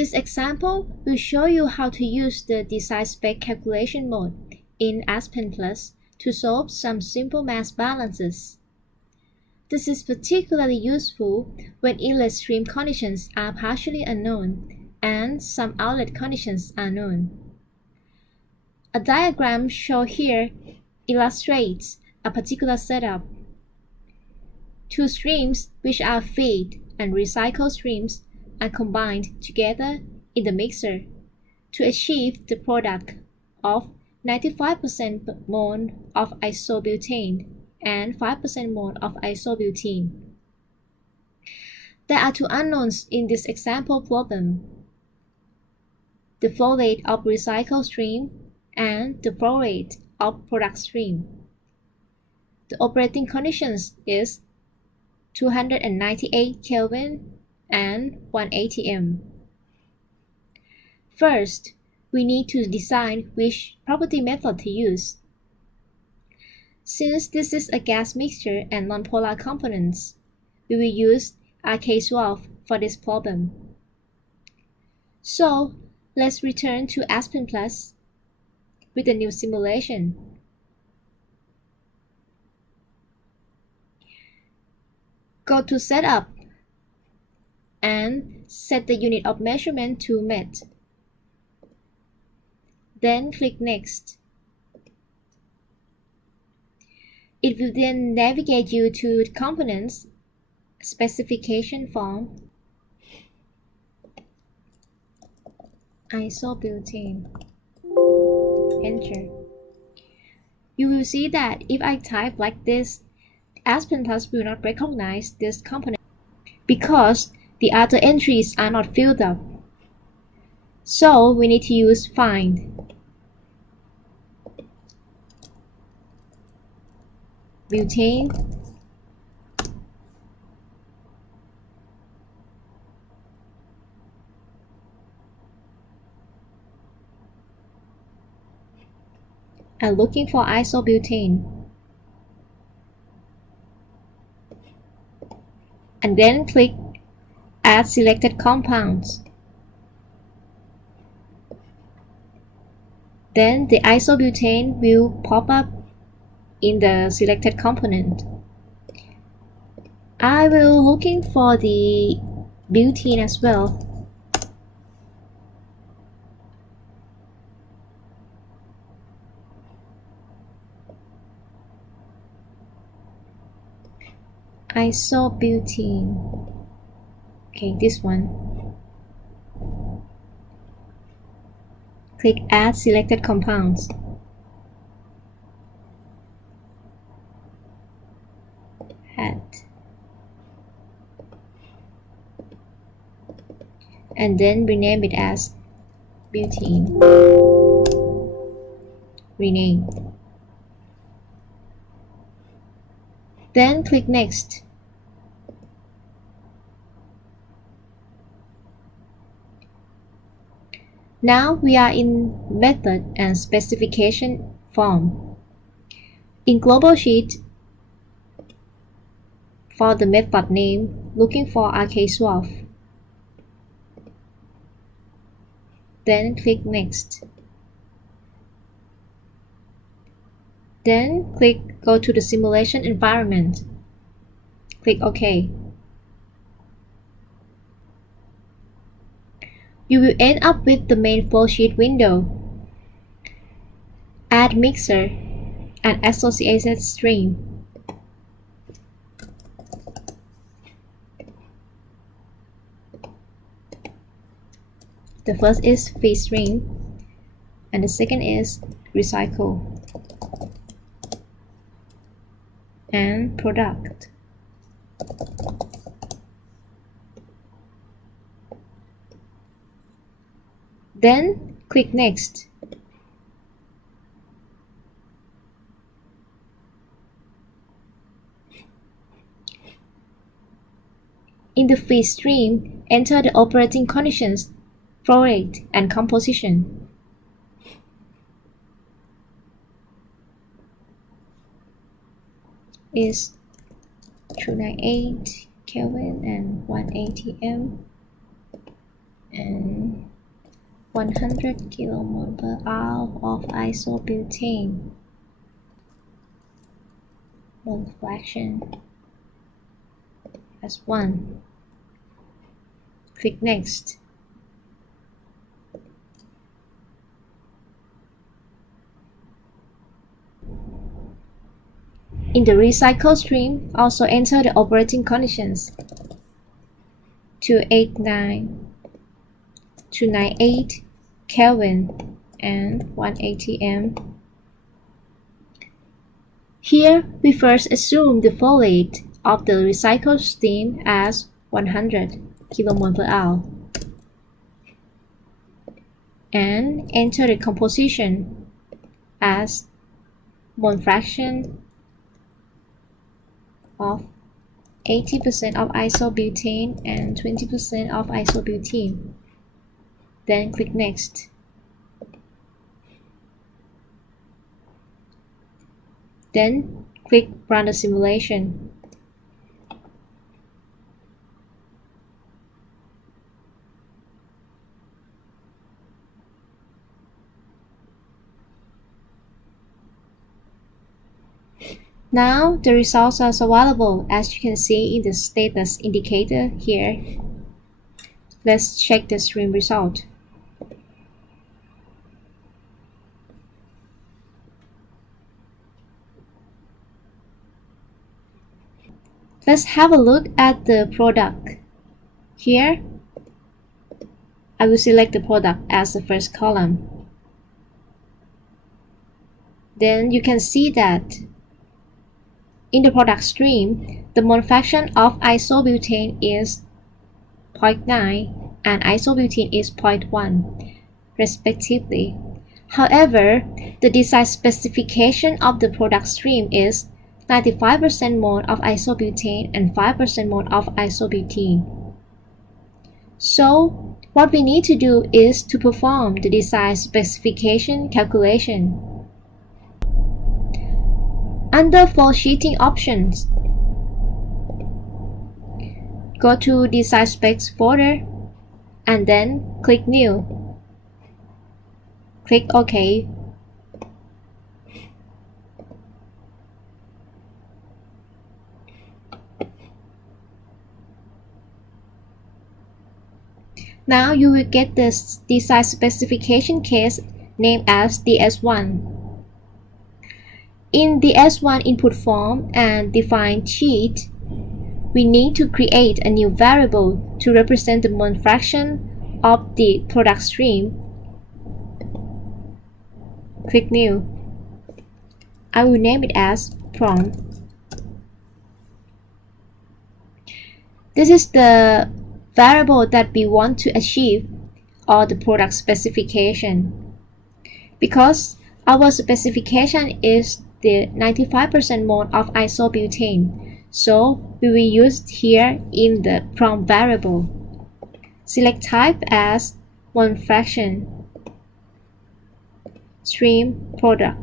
This example will show you how to use the design spec calculation mode in ASPEN Plus to solve some simple mass balances. This is particularly useful when inlet stream conditions are partially unknown and some outlet conditions are known. A diagram shown here illustrates a particular setup. Two streams, which are feed and recycle streams, are combined together in the mixer to achieve the product of 95% mole of isobutane and 5% mole of isobutene. There are two unknowns in this example problem: the flow rate of recycle stream and the flow rate of product stream. The operating conditions is 298 Kelvin and 180 M. First, we need to decide which property method to use. Since this is a gas mixture and nonpolar components, we will use RK-12 for this problem. So, let's return to ASPEN Plus with a new simulation. Go to Setup and set the unit of measurement to met. Then click Next. It will then navigate you to Components, Specification form, isobutane. Enter. You will see that if I type like this, ASPEN Plus will not recognize this component because the other entries are not filled up. So we need to use find. Butane, and looking for isobutane, and then click Add Selected Compounds. Then the isobutane will pop up in the selected component. I will looking for the butene as well. Isobutene. Okay, this one. Click Add Selected Compounds. Add. And then rename it as butene. Rename. Then click Next. Now we are in Method and Specification form. In Global Sheet, for the method name, looking for RK-12. Then click Next. Then go to the simulation environment. Click OK. You will end up with the main flowsheet window. Add mixer and associated stream. The first is feed stream and the second is recycle and product. Then click Next. In the feed stream, enter the operating conditions, flow rate, and composition. Is 298 Kelvin and 180 M. and 100 kilomole per hour of isobutane. Mole fraction as 1. Click Next. In the recycle stream, also enter the operating conditions: 298 Kelvin and 1 atm. Here, we first assume the flow rate of the recycled steam as 100 kilomole per hour and enter the composition as mole fraction of 80% of isobutane and 20% of isobutene. Then click Next. Then click Run the simulation. Now the results are available, as you can see in the status indicator here. Let's check the stream result. Let's have a look at the product. Here, I will select the product as the first column. Then you can see that in the product stream, the mole fraction of isobutane is 0.9 and isobutene is 0.1, respectively. However, the design specification of the product stream is 95% mole of isobutane and 5% mole of isobutene. So, what we need to do is to perform the design specification calculation. Under flow sheeting options, go to Design Specs folder and then click New. Click OK. Now you will get this design specification case named as DS1. In the S1 input form and define sheet, we need to create a new variable to represent the mole fraction of the product stream. Click New. I will name it as Prom. This is the variable that we want to achieve, or the product specification. Because our specification is the 95% mole of isobutane, so we will use here in the Prom variable. Select type as mole fraction, stream product,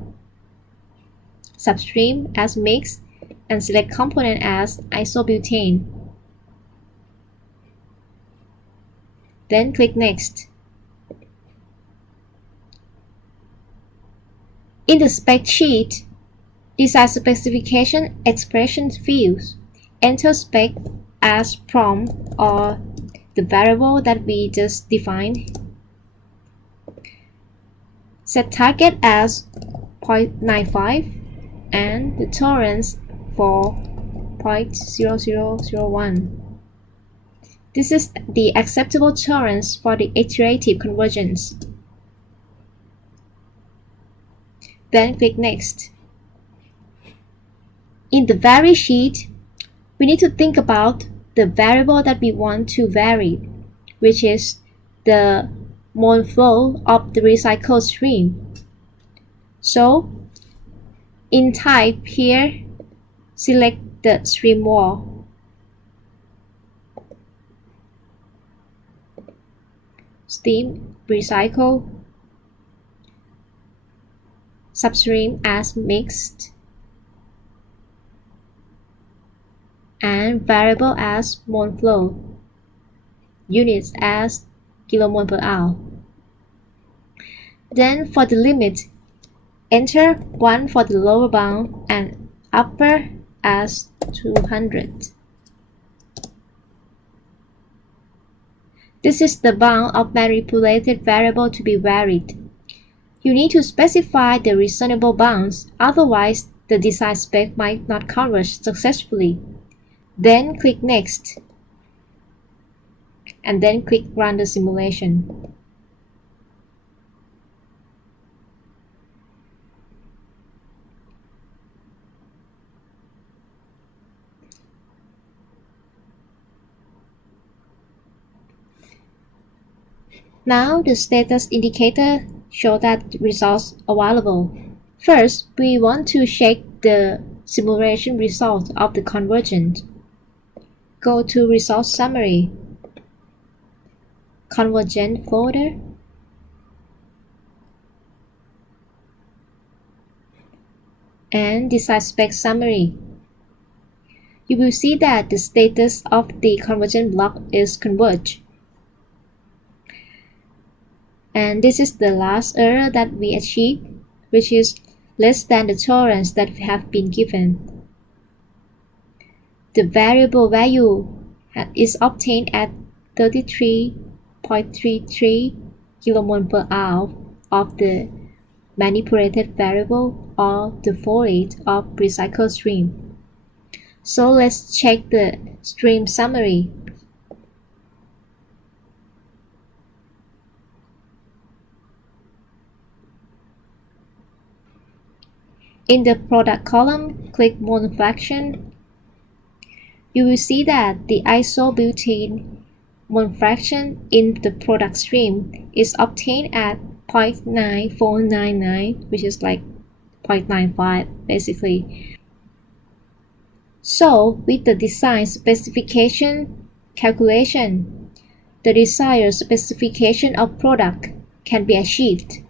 substream as mix, and select component as isobutane. Then click Next. In the spec sheet, design specification expression fields, enter spec as Prom, or the variable that we just defined. Set target as 0.95 and the tolerance for 0.0001. This is the acceptable tolerance for the iterative conversions. Then click Next. In the Vary sheet, we need to think about the variable that we want to vary, which is the mole flow of the recycled stream. So, in type here, select the stream wall. Steam, recycle, substream as mixed, and variable as mole flow, units as kilomole per hour. Then for the limit, enter 1 for the lower bound and upper as 200. This is the bound of manipulated variable to be varied. You need to specify the reasonable bounds, otherwise the design spec might not converge successfully. Then click Next, and then click Run the simulation. Now the status indicator shows that results available. First, we want to check the simulation result of the convergent. Go to Result Summary, Convergent folder, and Design Spec Summary. You will see that the status of the convergent block is converged. And this is the last error that we achieved, which is less than the tolerance that have been given. The variable value is obtained at 33.33 kilomole per hour of the manipulated variable or the flow rate of recycled stream. So let's check the stream summary. In the product column, click mole fraction. You will see that the isobutene mole fraction in the product stream is obtained at 0.9499, which is like 0.95 basically. So with the design specification calculation, the desired specification of product can be achieved.